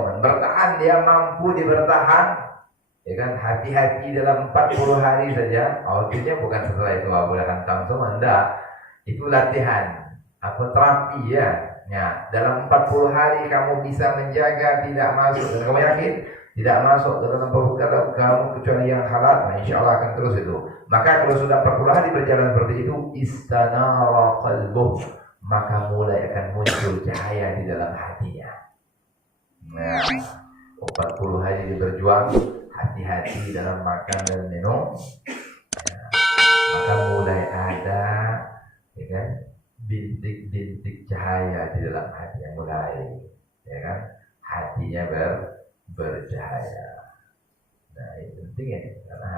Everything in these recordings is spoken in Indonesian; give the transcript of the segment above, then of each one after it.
yauman. Bertahan, dia mampu dia bertahan. Ya kan, hati-hati dalam 40 hari saja. Artinya bukan setelah itu boleh hantam semua, enggak. Itu latihan, apa terapi ya. Ya, dalam 40 hari kamu bisa menjaga tidak masuk. Dan kamu yakin tidak masuk dalam perbuatan kamu kecuali yang halal. Nah, insya Allah akan terus itu. Maka kalau sudah 40 hari berjalan seperti itu, istanara qalbuh, maka mulai akan muncul cahaya di dalam hatinya. Nah, 40 hari dia berjuang, hati-hati dalam makan dan minum, maka mulai ada, ya kan, bintik-bintik cahaya di dalam hatinya mulai, ya kan, hatinya bercahaya. Nah, itu penting ya, karena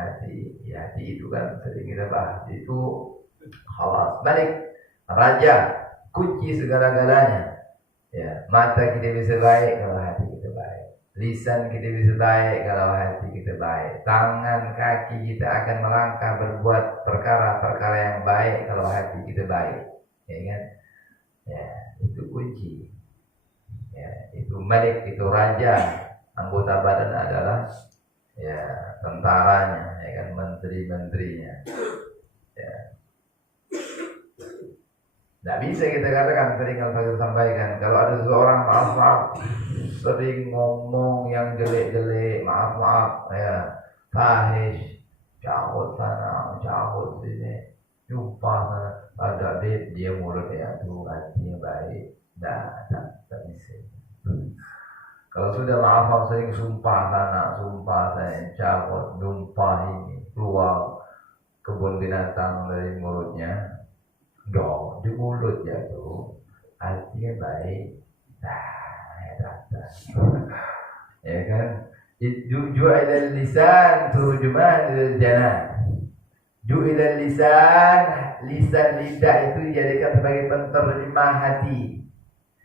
hati itu kan sering kita bahas itu khalas balik raja, kunci segala-galanya. Ya, mata kita bisa baik kalau hati kita baik. Lisan kita bisa baik kalau hati kita baik. Tangan, kaki kita akan melangkah berbuat perkara-perkara yang baik kalau hati kita baik. Ya kan? Ya, itu kunci. Ya, itu malik, itu raja. Anggota badan adalah ya tentaranya, ya kan, menteri-menterinya. Ya. Tidak bisa kita katakan, sering kalau saya sampaikan, kalau ada seseorang maaf sering ngomong yang jelek-jelek, maaf ya, fahish, cahut sana, cahut sini, jumpa sana, ada dia mulutnya tuh hatinya baik, tidak bisa. Kalau sudah maaf sering sumpah sana, sumpah saya, cahut, jumpa ini, keluar kebun binatang dari mulutnya. Dong, di mulut ya tuh artinya baik, ya kan? Ju'ilal lisan turjuman lil janan. Ju'ilal lisan lidah itu dijadikan sebagai penterjemah hati.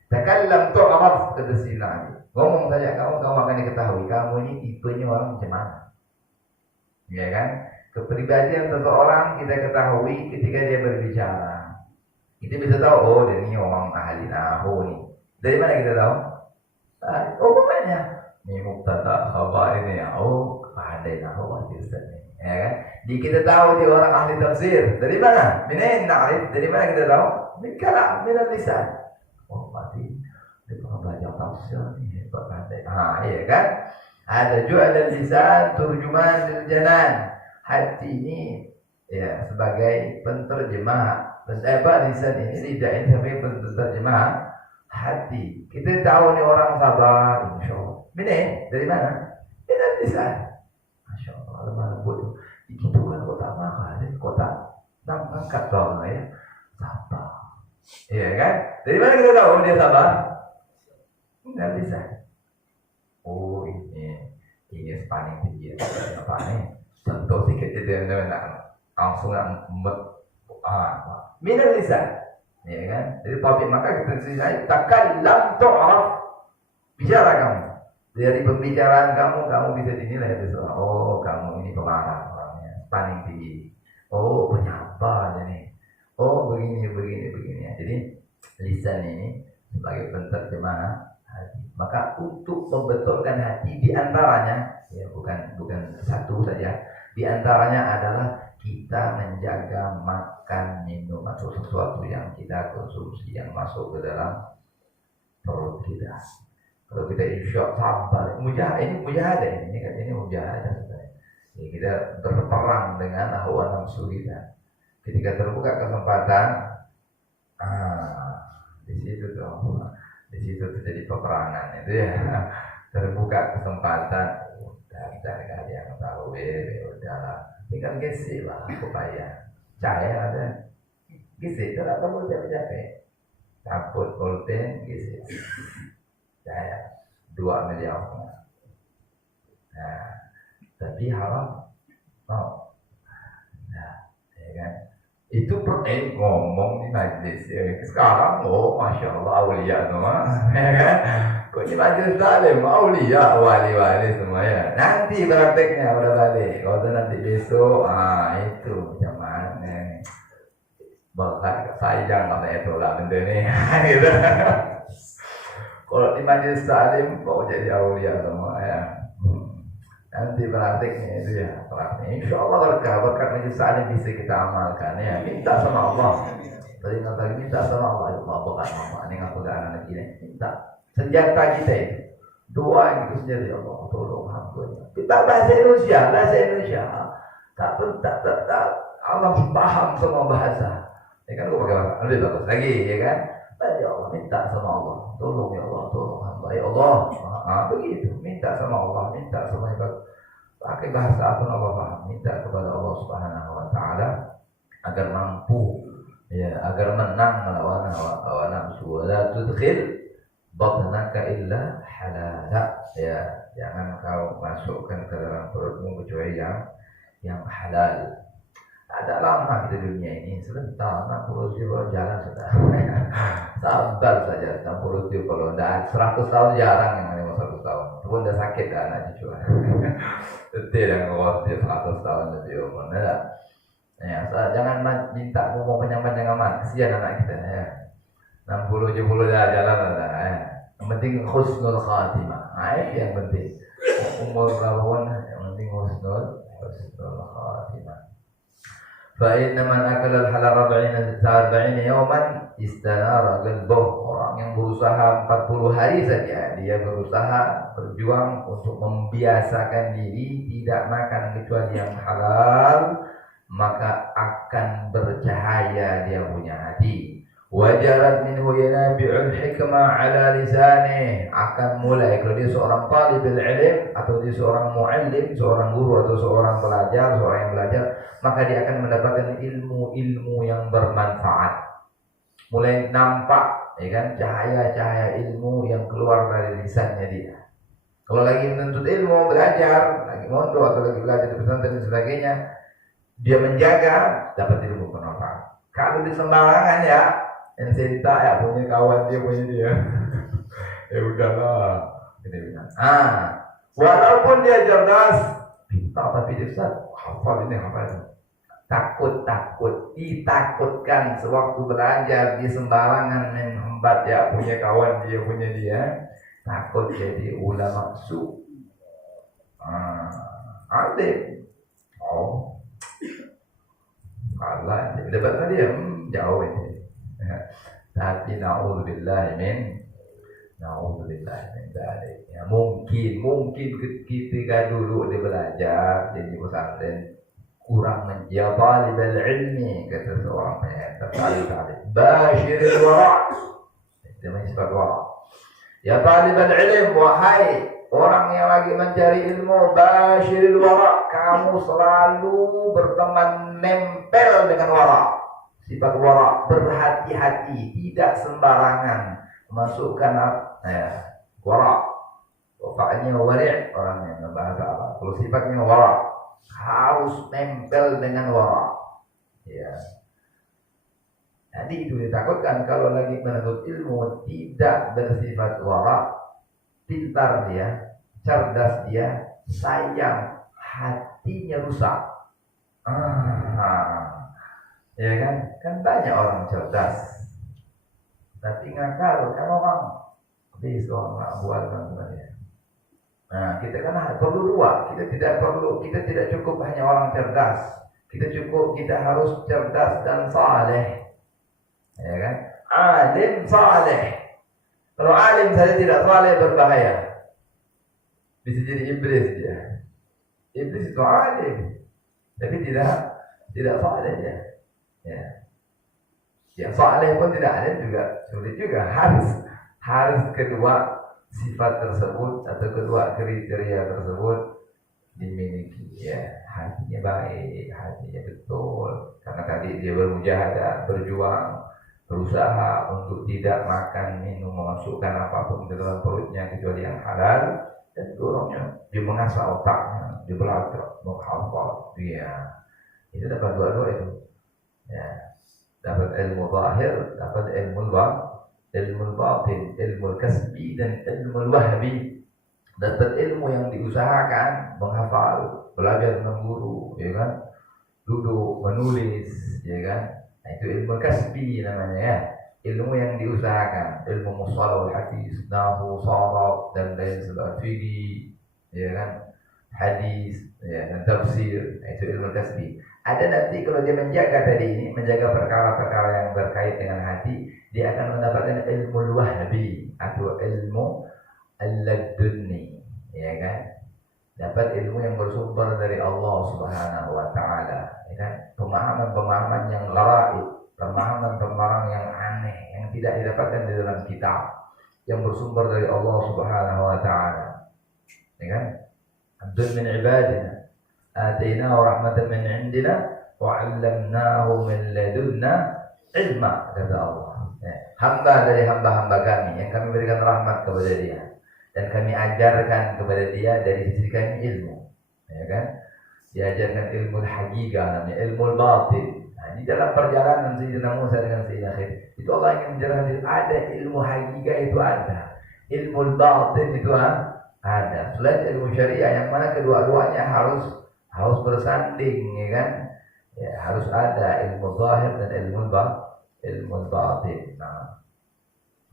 Takallam tu'raf, kata Sina. Ngomong saja kamu akan diketahui kamu ini tipenya orang macam mana, ya kan? Kepribadian seseorang kita ketahui ketika dia berbicara. Kita bisa tahu, oh dia ini orang ahli nahu nih. Dari mana kita tahu? Oh pokoknya ini mubtada khabar ini ya. Oh pandai nahu Ustaz ini, ya kan? Kita tahu dia orang ahli tafsir. Dari mana? Minain na'rif. Dari mana kita tahu? Min kalam, min lisan. Oh berarti dia pernah belajar tafsir nih, pandai. Iya kan? Ada juga ada lisan turjuman lil janan. Hati ini ya sebagai penterjemah. Lisan ini, lidah ini sebagai penterjemah hati. Kita tahu nih orang sabar, insya Allah. Ini dari mana? Dari lisan. Masya Allah, lemah lembut. Itu kan kota mahal, kota angkat dong ya. Sabar. Iya kan? Dari mana kita tahu dia sabar? Dari lisan. Oh ini paling tinggi. Apa nih? Contoh sedikit dia langsung minal lisan, ya kan? Jadi topik maka kita selesai takallam tu'raf, bicara kamu. Dari pembicaraan kamu bisa dinilai itu. Oh kamu ini pemarah orangnya, paling tinggi. Oh penyabar ini. Oh begini. Jadi lisan ini sebagai penterjemah hati. Maka untuk membetulkan hati diantaranya, ya bukan satu saja. Diantaranya adalah kita menjaga makan, minum atau sesuatu yang kita konsumsi yang masuk ke dalam perut kita. Kalau kita insya sabar, mujahadah ini katanya mujahadah sebenarnya. Ya, kita berperang dengan hawa nafsu kita. Ketika terbuka kesempatan, di situ terjadi peperangan itu ya. Terbuka kesempatan, udah ada yang tahu, udahlah. Tinggal gesek lah, upaya cahaya ada gesek, tidak perlu capek-capek, cabut pulpen gesek cahaya 2 miliar. Nah, tapi haram, oh, nah, ya kan? Itu ngomong di majlis ya. Sekarang, oh masya Allah awliya semua, ya kan? Kok di majlis zalim, awliya, wali-wali semua ya. Nanti prakteknya udah balik. Kalau nanti besok, itu macam mana? Bakat sayang kata itu lah benda ni, gitu. Kalau di majelis taklim mau jadi aulia semua ya. Nanti praktiknya itu ya, praktik. Insya Allah berkat majelis taklim bisa kita amalkan ya. Minta sama Allah. Tadi tadi minta sama Allah, ya Allah bukan mama, ini ngaku anak ini. Minta senjata kita itu. Doa itu senjata ya Allah, tolong hampunya. Kita bahasa Indonesia. Tak. Allah paham semua bahasa. Ya kan gua pakai bahasa lebih bagus lagi, ya kan? Ya Allah minta sama Allah, tolong ya Allah, tolong hamba ya Allah. Begitu, minta sama Allah, minta sama ibadah. Pakai bahasa apa Allah paham, minta kepada Allah Subhanahu wa taala agar mampu ya, agar menang melawan hawa nafsu. La tudkhil batnaka illa halala. Ya, jangan kau masukkan ke dalam perutmu kecuali yang halal. Ada lama di dunia ini, sebentar 60 tahun jalan sudah. Sabar saja 60 tahun, kalau tidak 100 tahun jarang yang 100 tahun. Itu pun udah sakit dah anak cucu. Betul yang ngawat dia 100 tahun lebih umur. Ya, jangan minta mau panjang-panjang aman, kesian anak kita ya. 60-70 dah jalan dah ya. Yang penting husnul khatimah. Itu yang penting. Umur berapa yang penting husnul khatimah. Fa'inna man akala al-halal 40 yawman istanara qalbuh. Orang yang berusaha 40 hari saja, dia berusaha berjuang untuk membiasakan diri tidak makan kecuali yang halal, maka akan bercahaya dia punya hati. Wajarat minhu yanabi'ul hikmah ala lisanih. Akan mulai, kalau dia seorang talibul ilm atau dia seorang muallim, seorang guru atau seorang pelajar, seorang yang belajar, maka dia akan mendapatkan ilmu-ilmu yang bermanfaat. Mulai nampak ya kan cahaya-cahaya ilmu yang keluar dari lisannya dia. Kalau lagi menuntut ilmu, belajar, lagi mondok atau lagi belajar di pesantren dan sebagainya, dia menjaga dapat ilmu bermanfaat. Kalau di sembarangan ya, yang cinta ya punya kawan dia punya dia. Ya udahlah, kita bilang. Walaupun dia cerdas, pintar tapi dia hafal ini. Takut, ditakutkan sewaktu belajar di sembarangan menghambat ya punya kawan dia punya dia. Takut jadi ulama su. Alim. Allah, debatnya dia jauh ini. Tapi na'udzubillah min dzalik. Ya, mungkin ketika dulu dia belajar di pesantren kurang menjawab talibul ilmi, kata seorang penyair Bashiril wara'. Itu sifat wara'. Ya talibul ilm, wahai orang yang lagi mencari ilmu, Bashiril wara', kamu selalu berteman nempel dengan wara'. Sifat wara', berhati-hati, tidak sembarangan masukkan wara'. Bapaknya wari', orang yang bahasa Arab. Kalau sifatnya wara', harus nempel dengan wara'. Ya. Jadi itu ditakutkan kalau lagi menuntut ilmu tidak bersifat wara', pintar dia, cerdas dia, sayang, hatinya rusak. Ya kan banyak orang cerdas tapi ngakal kan orang habis orang nak buat teman-teman ya. Nah kita kan perlu dua, kita tidak cukup hanya orang cerdas, kita harus cerdas dan saleh, ya kan? Alim saleh. Kalau alim saja tidak saleh berbahaya, bisa jadi iblis dia. Iblis itu alim tapi tidak saleh ya. Ya saleh pun tidak ada juga sulit juga, harus kedua sifat tersebut atau kedua kriteria tersebut dimiliki ya. Hatinya baik, hatinya betul, karena tadi dia bermujahadah, berjuang, berusaha untuk tidak makan, minum, memasukkan apapun ke dalam perutnya kecuali yang halal, dan dorongnya dia mengasah otaknya, dia belajar menghafal dia. Itu dapat dua-dua itu. Ya, dapat ilmu zahir, dapat ilmu batin, ilmu kasbi dan ilmu wahbi. Dapat ilmu yang diusahakan, menghafal, belajar dengan guru, ya kan? Duduk menulis, ya kan? Nah, itu ilmu kasbi namanya ya. ilmu yang diusahakan, ilmu musalawal hadis, nahu, saraf dan lain sebagainya, ya kan, hadis, ya, dan tafsir, itu ilmu tasbih. Ada nanti kalau dia menjaga tadi ini, menjaga perkara-perkara yang berkait dengan hati, dia akan mendapatkan ilmu wahbi atau ilmu al-ladunni, ya kan? Dapat ilmu yang bersumber dari Allah Subhanahu wa taala, ya kan? Pemahaman-pemahaman yang ghaib, pemahaman-pemahaman yang aneh yang tidak didapatkan di dalam kitab, yang bersumber dari Allah Subhanahu wa taala. Ya kan? Abdul min ibadina atainahu rahmatan min indina wa 'allamnahu min ladunna ilma, kata Allah. Ya, hamba dari hamba-hamba kami yang kami berikan rahmat kepada dia dan kami ajarkan kepada dia dari sisi kami ilmu, ya kan? Diajarkan ilmu haqiqah, namanya ilmu batin. Nah, di dalam perjalanan Sayyidina Musa dengan Sayyidina Khidir, itu Allah ingin menjelaskan ada ilmu haqiqah, itu ada ilmu batin, itu ada. Selain ilmu syariah yang mana kedua-duanya harus bersanding, ya kan? Ya, harus ada ilmu zahir dan ilmu batin. Nah,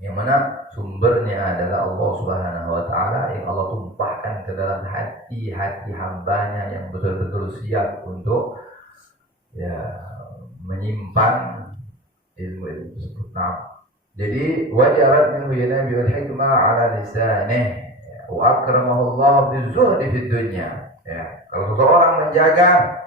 yang mana sumbernya adalah Allah Subhanahu wa taala, yang Allah tumpahkan ke dalam hati-hati hambanya yang betul-betul siap untuk ya menyimpan ilmu tersebut. Nah, jadi wajarat min huyana bil hikmah ala lisanih wa akramahu Allah bizuhdi fid dunya. Ya, kalau seseorang menjaga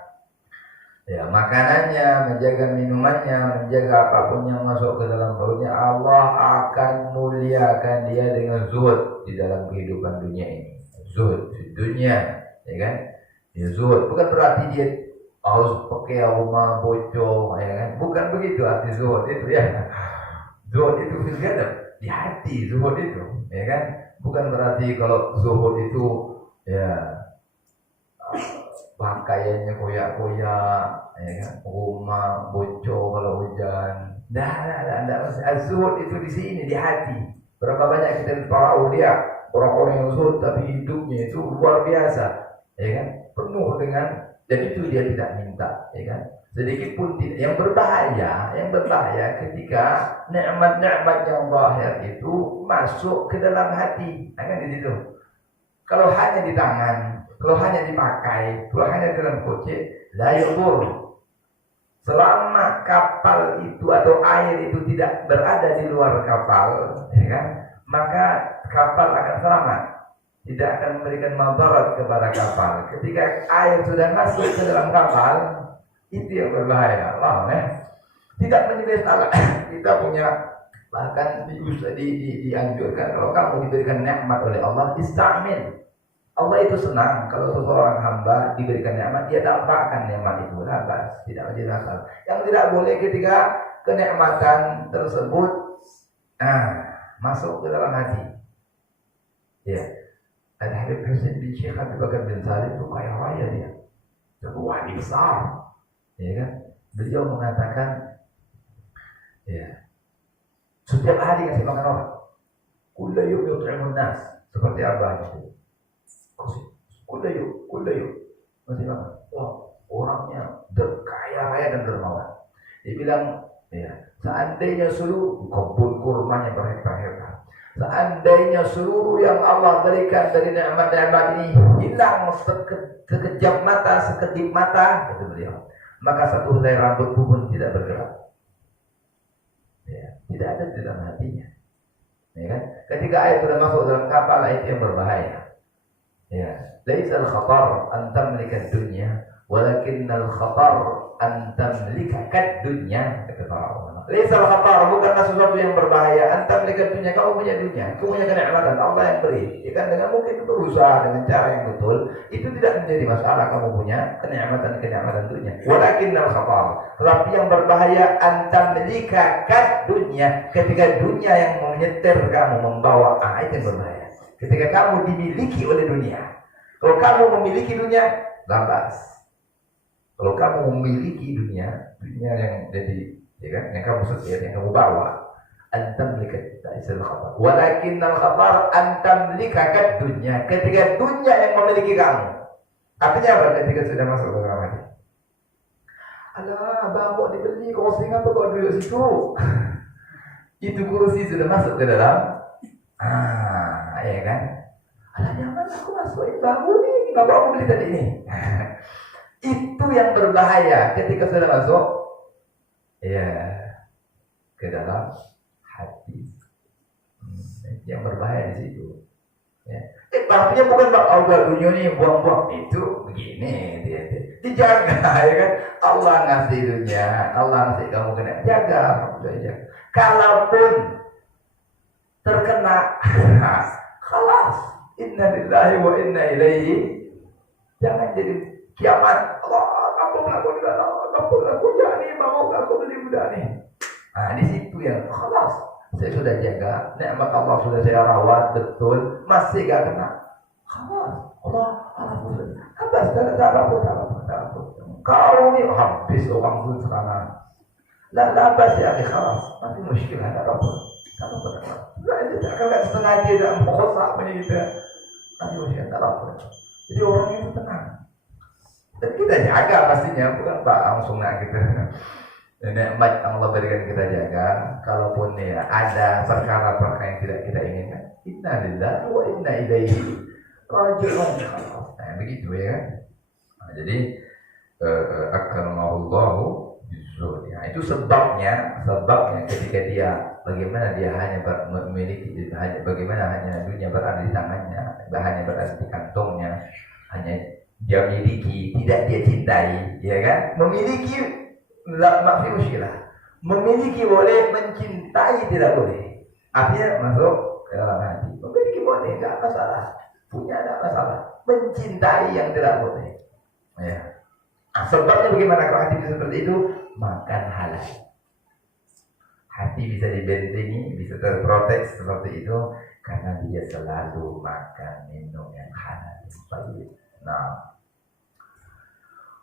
ya makanannya, menjaga minumannya, menjaga apapun yang masuk ke dalam perutnya, Allah akan muliakan dia dengan zuhud di dalam kehidupan dunia ini. Zuhud di dunia, ya kan? Ya, zuhud bukan berarti dia harus pakai rumah bocor, ya kan? Bukan begitu arti zuhud itu, ya. Zuhud itu filgadab, di hati zuhud itu, ya kan? Bukan berarti kalau zuhud itu ya pakaiannya koyak-koyak, ya kan? Rumah bocor kalau hujan. Dah. Az-zuhud itu di sini, di hati. Berapa banyak kita para aulia, orang-orang yang zuhud tapi hidupnya itu luar biasa, ya kan? Penuh dengan, dan itu dia tidak minta, ya kan? Sedikit pun tidak. Yang berbahaya ketika nikmat-nikmat yang zahir itu masuk ke dalam hati, kan di situ. Kalau hanya di tangan, kalau hanya dipakai, kalau hanya dalam koce, la yadur. Selama kapal itu atau air itu tidak berada di luar kapal, ya kan, maka kapal akan selamat, tidak akan memberikan madarat kepada kapal. Ketika air sudah masuk ke dalam kapal, itu yang berbahaya. Allah, tidak menyebabkan salah. Kita punya, bahkan dianjurkan kalau kamu diberikan nikmat oleh Allah, istamil. Allah itu senang kalau seseorang hamba diberikan nikmat, dia dapatkan nikmat itu, labas, tidak menjadi masalah. Yang tidak boleh ketika kenikmatan tersebut masuk ke dalam hati. Ya, ada Habib Husain bin Syekh Habib Bakar bin Salim itu kaya raya dia, jadi wali besar, ya kan? Beliau mengatakan, ya, setiap hari ngasih makan orang, kullu yawmin yut'imun nas, seperti abah itu. Kudayu masih makan. Wah, orangnya kaya raya dan dermawan. Dia bilang, ya, seandainya seluruh kebun kurmanya berhektar-hektar, seandainya seluruh yang Allah berikan dari nikmat-nikmat ini hilang sekejap mata, sekedip mata, kata beliau, maka satu helai rambut pun tidak bergerak. Ya, tidak ada di dalam hatinya. Ya kan? Ketika air sudah masuk dalam kapal, itu yang berbahaya. Ya, laisa al-khatar an tamlika dunya, walakinnal khatar an tamlika dunya, kata para ulama. Laisa al-khatar, bukanlah sesuatu yang berbahaya an tamlika dunya, kau punya dunia, kau punya kenikmatan Allah yang beri. Ya kan, dengan mungkin berusaha dengan cara yang betul, itu tidak menjadi masalah kamu punya kenikmatan dunia. Walakinnal khatar, tetapi yang berbahaya an tamlika dunya, ketika dunia yang menyetir kamu, membawa, itu yang berbahaya. Ketika kamu dimiliki oleh dunia. Kalau kamu memiliki dunia, labas. Kalau kamu memiliki dunia yang jadi, ya kan, yang kamu setir, yang kamu bawa, antam likat istilah khabar. Walakinnal khabar antam likat dunia. Ketika dunia yang memiliki kamu. Artinya apa? Ketika sudah masuk ke dalam hati. Alah, abang kok dibeli, kau sehingga apa kau duduk situ? Itu kursi sudah masuk ke dalam. Ya kan? Ada nyaman aku masukin bambu nih, nggak mau beli tadi ini. Itu yang berbahaya ketika sudah masuk, ya, ke dalam hati. Yang berbahaya di situ. Ya. Artinya bukan Allah dunia ini buang-buang, itu begini dia. Dijaga, ya kan? Allah ngasih dunia, Allah ngasih kamu kena jaga, kalaupun terkena, khalas, inna lillahi wa inna ilaihi. Jangan jadi kiamat. Allah, kampung aku di dalam, kampung aku ya nih, mau aku beli muda nih. Di situ yang khalas. Saya sudah jaga, nikmat Allah sudah saya rawat betul, masih gak kena. Khalas, Allah, apa kalau ini habis orang pun sekarang. Labas ya, khalas, nanti muskil ada apa? Kalau benar, tidak akan sengaja dan mengkosak punya kita. Nanti muskil ada apa? Jadi orang itu tenang. Dan kita jaga pastinya, bukan Pak langsung nak kita. Nikmat Allah berikan kita jaga. Kalaupun ya ada perkara-perkara yang tidak kita inginkan, inna lillahi wa inna ilaihi raji'un. Begitu ya. Jadi akramallahu bizzul. Itu sebabnya ketika dia bagaimana dia hanya memiliki bagaimana hanya dunia berada di tangannya, hanya berada di kantongnya, hanya dia miliki, tidak dia cintai, ya kan? Memiliki mafi muskilah. Memiliki boleh, mencintai tidak boleh. Artinya masuk ke dalam hati. Memiliki boleh, tidak masalah. Punya tidak masalah. Mencintai yang tidak boleh. Ya. Sebabnya bagaimana kalau hati seperti itu? Makan halal. Hati bisa dibentengi, bisa terprotek seperti itu karena dia selalu makan minum yang halal. Nah,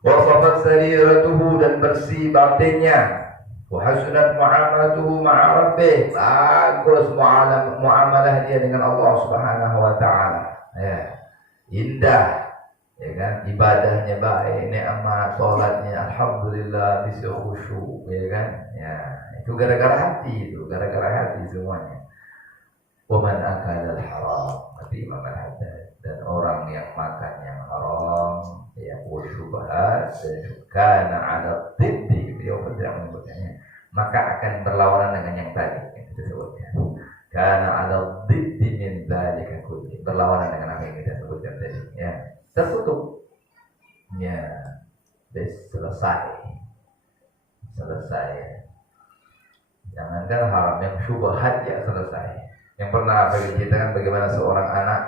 wasafat sariratuhu dan bersih batinnya, wa hasunat muamalatuhu ma'a rabbih, bagus muamalah dia dengan Allah Subhanahu wa taala. Ya. Indah, ya kan? Ibadahnya baik, nikmat, salatnya alhamdulillah bisa khusyuk, ya kan? Ya, itu gara-gara hati semuanya. Wa man akala al-haram, berarti makan haram, dan orang yang makan yang haram, ya syubhat dan kana ala tiddi, beliau tidak menyebutkannya, maka akan berlawanan dengan yang tadi yang kita sebutkan. Kana ala tiddi min dzalika kulli, berlawanan dengan apa yang kita sebutkan tadi, ya. Tertutup. Ya, selesai. Jangankan haram, yang syubhat ya selesai. Yang pernah bagi ceritakan bagaimana seorang anak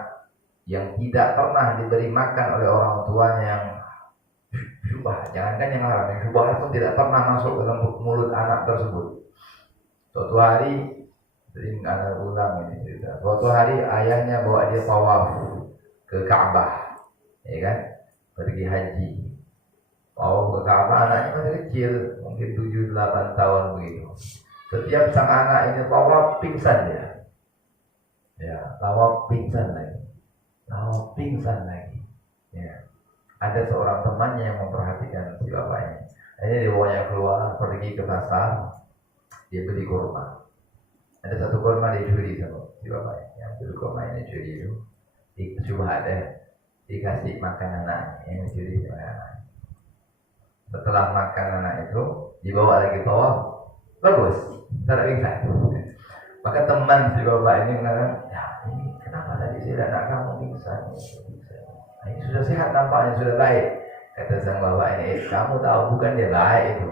yang tidak pernah diberi makan oleh orang tuanya yang syubhat, jangankan yang haram, yang syubhat pun tidak pernah masuk ke dalam mulut anak tersebut. Suatu hari, sering anak ulang ini cerita. Suatu hari ayahnya bawa dia tawaf ke Ka'bah, ya kan? Pergi haji. Tawaf ke Ka'bah, anaknya masih kecil, mungkin 7-8 tahun begitu. Setiap sang anak ini tawaf pingsan dia. Ya, tawaf pingsan lagi. Ya. Ada seorang temannya yang memperhatikan si bapaknya. Akhirnya dibawanya keluar, pergi ke pasar, dia beli kurma. Ada satu kurma dicuri sama si bapaknya. Yang beli kurma ini curi itu, cuma ada dikasih makan anaknya yang dicuri sama anaknya. Setelah makan anak itu, dibawa lagi tawaf, bagus, tak pingsan. Maka teman si bapak ini mengatakan, ya ini kenapa tadi saya anak kamu pingsan? Nah, ini sudah sehat nampaknya, sudah baik. Kata sang bapak ini, kamu tahu bukan dia baik itu.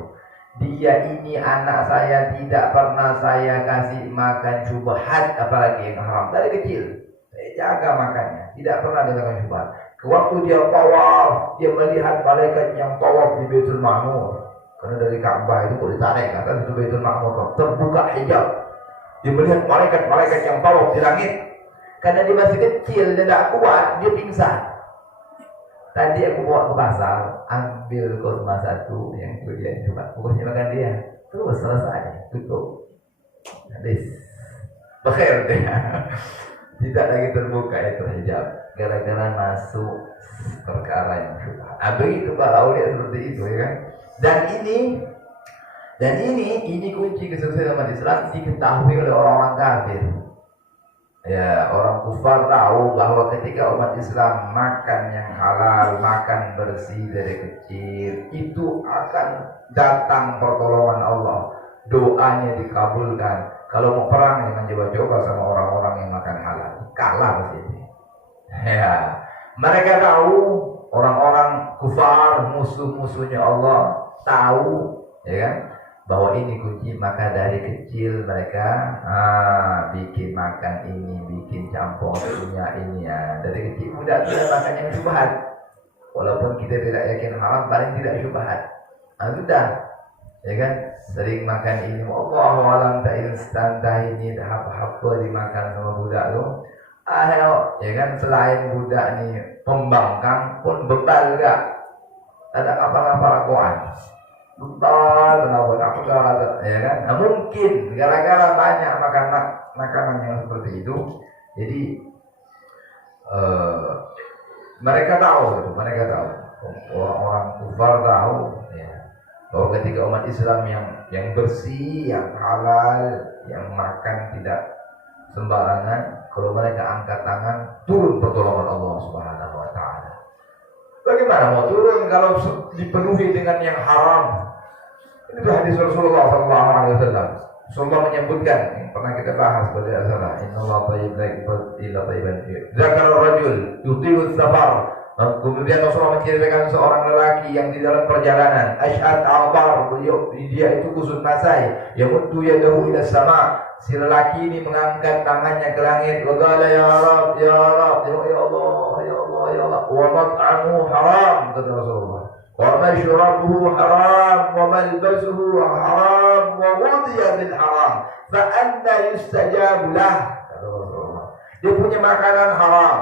Dia ini anak saya, tidak pernah saya kasih makan syubhat, apalagi yang haram. Dari kecil, saya jaga makannya, tidak pernah dia makan syubhat. Waktu dia tawaf, dia melihat malaikat yang tawaf di Baitul Ma'mur. Karena dari Ka'bah itu kok ditarik, kan itu Baitul Ma'mur, terbuka hijab. Dia melihat malaikat yang tawaf di langit. Karena dia masih kecil dan tidak kuat, dia pingsan. Tadi aku bawa ke pasar, ambil kurma satu yang kemudian coba pokoknya makan dia. Terus selesai, tutup, habis. Bakir dia. Tidak lagi terbuka itu hijab. Gara-gara masuk perkara yang syubhat. Begitu para aulia seperti itu, ya kan? Dan ini Dan ini kunci kesuksesan umat Islam diketahui oleh orang-orang kafir. Ya, orang kufar tahu bahwa ketika umat Islam makan yang halal, makan bersih dari kecil, itu akan datang pertolongan Allah. Doanya dikabulkan. Kalau mau perang jangan coba-coba sama orang-orang yang makan halal, kalah pasti. Ya, mereka tahu, orang-orang kufar, musuh-musuhnya Allah tahu, ya kan, bahwa ini kunci. Maka dari kecil mereka bikin makan ini, bikin campur ini ya. Dari kecil mudah sudah makan yang syubhat. Walaupun kita tidak yakin haram, paling tidak syubhat. Sudah, ya kan, sering makan ini. Allahu alam tak instan ini dah apa-apa dimakan sama budak tu. Ya kan, selain budak ni pembangkang pun bebal juga. Ada apa-apa lakuan. Betul, kenapa ya kan? Nah, mungkin gara-gara banyak makan makanan yang seperti itu, jadi mereka tahu, orang-orang kufar tahu, ya, bahwa ketika umat Islam yang bersih, yang halal, yang makan tidak sembarangan, kalau mereka angkat tangan, turun pertolongan Allah Subhanahu wa Ta'ala. Bagaimana mau turun kalau dipenuhi dengan yang haram? Itu hadis Rasulullah SAW. Rasulullah menyebutkan, yang pernah kita bahas pada asal, Inna Allah tayyib la yuqbalu illa tayyiban. Zakar rajul yutilu safar. Kemudian Rasulullah menceritakan seorang lelaki yang di dalam perjalanan, Ash'ad Abar, dia itu kusut masai, yamuddu yadahu ila sama. Si lelaki ini mengangkat tangannya ke langit, wa qala ya Rab, ya Rab, ya Allah, ya Allah, ya Allah. Wa mat'amuhu haram, kata Rasulullah. Wa mashrabuhu haram, wa malbasuhu haram, wa wudiya bil haram. Fa anna yustajabu lah, kata Rasulullah. Dia punya makanan haram,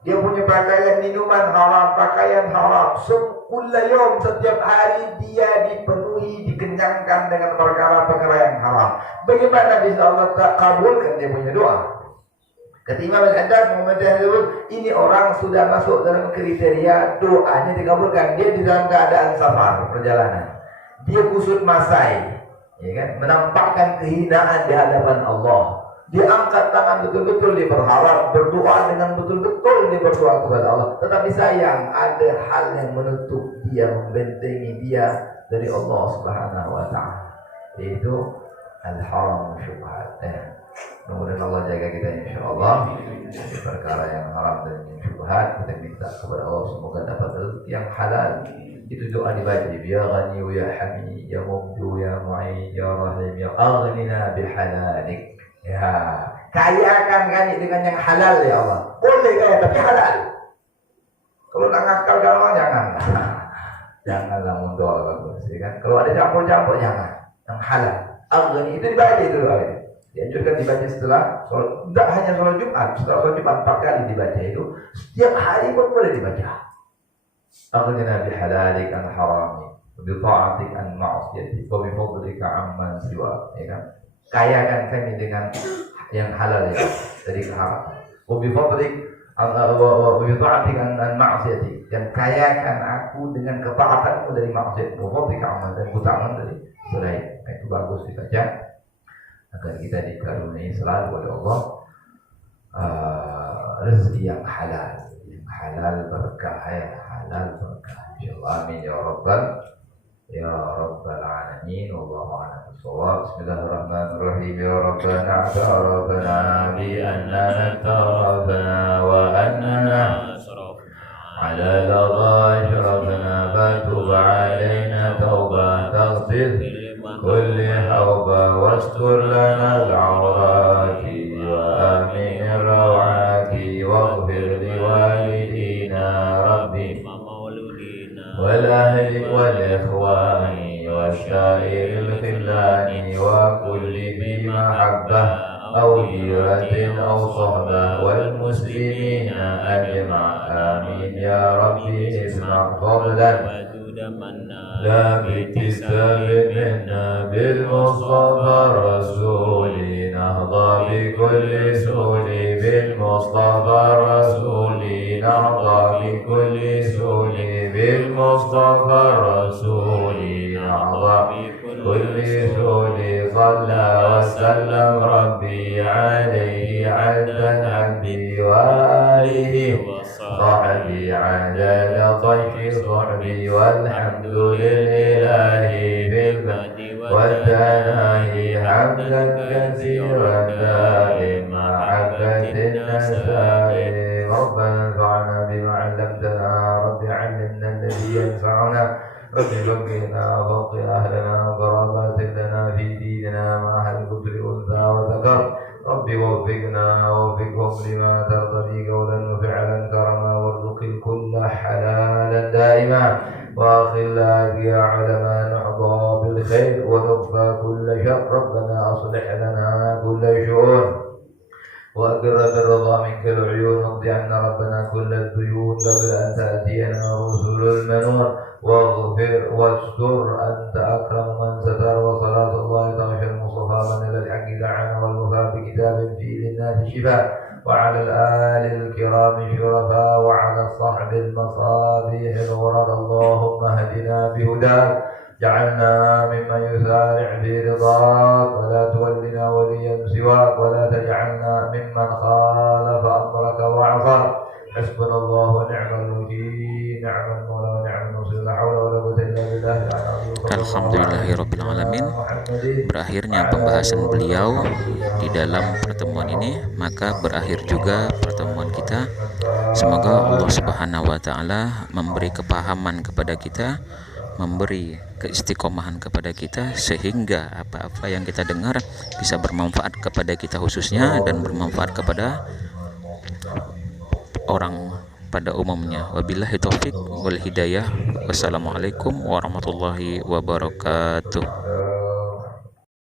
dia punya pakaian minuman haram, pakaian haram. Kullayom, setiap hari dia dipenuhi, dikenyangkan dengan perkara-perkara yang haram. Bagaimana bisa Allah tak kabulkan dia punya doa? Kata Imam Al-Haddad Muhammad Al-Hud, ini orang sudah masuk dalam kriteria doanya dikabulkan. Dia di dalam keadaan safar, perjalanan. Dia kusut masai, ya kan? Menampakkan kehinaan di hadapan Allah. Dia angkat tangan betul-betul, dia berharap, berdoa dengan betul-betul, dia berdoa kepada Allah. Tetapi sayang, ada hal yang menutup dia, membentengi dia dari Allah Subhanahu wa Ta'ala, yaitu al-haram syubhat. Mudah-mudahan Allah jaga kita insyaAllah dari perkara yang haram dan yang syubhat. Kita minta kepada Allah semoga dapat rezeki yang halal. Itu doa dibaca, ya Ghani ya Hamid, ya Mubdu ya Mu'in ya Rahim ya Aghnina bihalalik. Ya, kayakan kami dengan yang halal ya Allah. Boleh kaya tapi halal. Kalau nak ngakal galau jangan. Janganlah mundur bagus, ya kan? Kalau ada campur-campur jangan. Yang halal. Agni itu dibaca itu doa ini. Dianjurkan dibaca setelah sholat. Tidak hanya sholat Jumat, setelah sholat Jumat 4 kali dibaca itu. Setiap hari pun boleh dibaca. Aghnina bihalalik an harami, bi ta'atik an ma'asiyatik, wa bi fadlika amman siwa, ya kan? Kayakan kami dengan yang halal ya, dari haram. Wa bi fadlik wa bi ta'atik an ma'siyati, dan kayakan aku dengan ketaatanmu dari maksiat. Wa fadlika amal, dan kutaatan dari selain. Itu bagus dibaca agar kita dikaruniai selalu oleh Allah rezeki yang halal berkah, ya halal berkah insyaallah. Amin ya rabbal alamin. Wallahu a'lam bissawab. Bismillahirrahmanirrahim. Ya rabbana bi annana tarafna wa annana ala lagha ashrafna fatub alaina tawba taghfir kulli hawba wastur lana al-awrati wa amin rawati waghfir liwalidina rabbi والأهل والإخوان والشائر الخلان وكل بمحبة أو جيرة أو صحبة والمسلمين أجمع. آمين يا ربي. اسمع فضلا لا باتساب منا بالمصطفى رسولي، نهضى بكل سول بالمصطفى رسولي، نهضى بكل سول بالمصطفى رسولي، نهضى كل رسول صلى وسلم ربي عليه عدد عبدي وآله وصحبي عدد طيش صحبي والحمد لله في البدء والثناء حمدا كثيرا دائما عبد النساء ربنا انفعنا بما علمتنا رب علمنا الذي ينفعنا رب فقهنا وفقه أهلنا وقرابات لنا في ديننا مع الكفر أنثى وذكر رب وفقنا ووفقهم لما ترتضي قولا وفعلا كرما وارزق الكل حلالا دائما واخلا يا علماء نحظى بالخير ونكفى كل شر ربنا أصلح لنا كل شؤون وأقر بالرضا منك العيون واقض عنا ربنا كل الديون قبل أن تأتينا رسل المنون واغفر واستر أنت أكرم من ستر وصلاة الله تغشى المصطفى من إلى الحق دعانا والوفاء بكتاب فيه للناس شفاء وعلى الآل الكرام شرفاء وعلى الصحب المصابيح الغرر اللهم اهدنا بهداك جعلنا ممن يسارع في رضاك ولا تولنا وليا سواك ولا تجعلنا ممن خالف أمرك وعصاك حسبنا الله ونعم الوكيل نعم المولى ونعم النصير لا حول ولا قوة إلا بالله Alhamdulillahirrabbilalamin. Berakhirnya pembahasan beliau di dalam pertemuan ini, maka berakhir juga pertemuan kita. Semoga Allah Subhanahu wa taala memberi kepahaman kepada kita, memberi keistiqomahan kepada kita, sehingga apa-apa yang kita dengar bisa bermanfaat kepada kita khususnya dan bermanfaat kepada orang pada umumnya. Wabillahi taufik wal hidayah. Wassalamualaikum warahmatullahi wabarakatuh.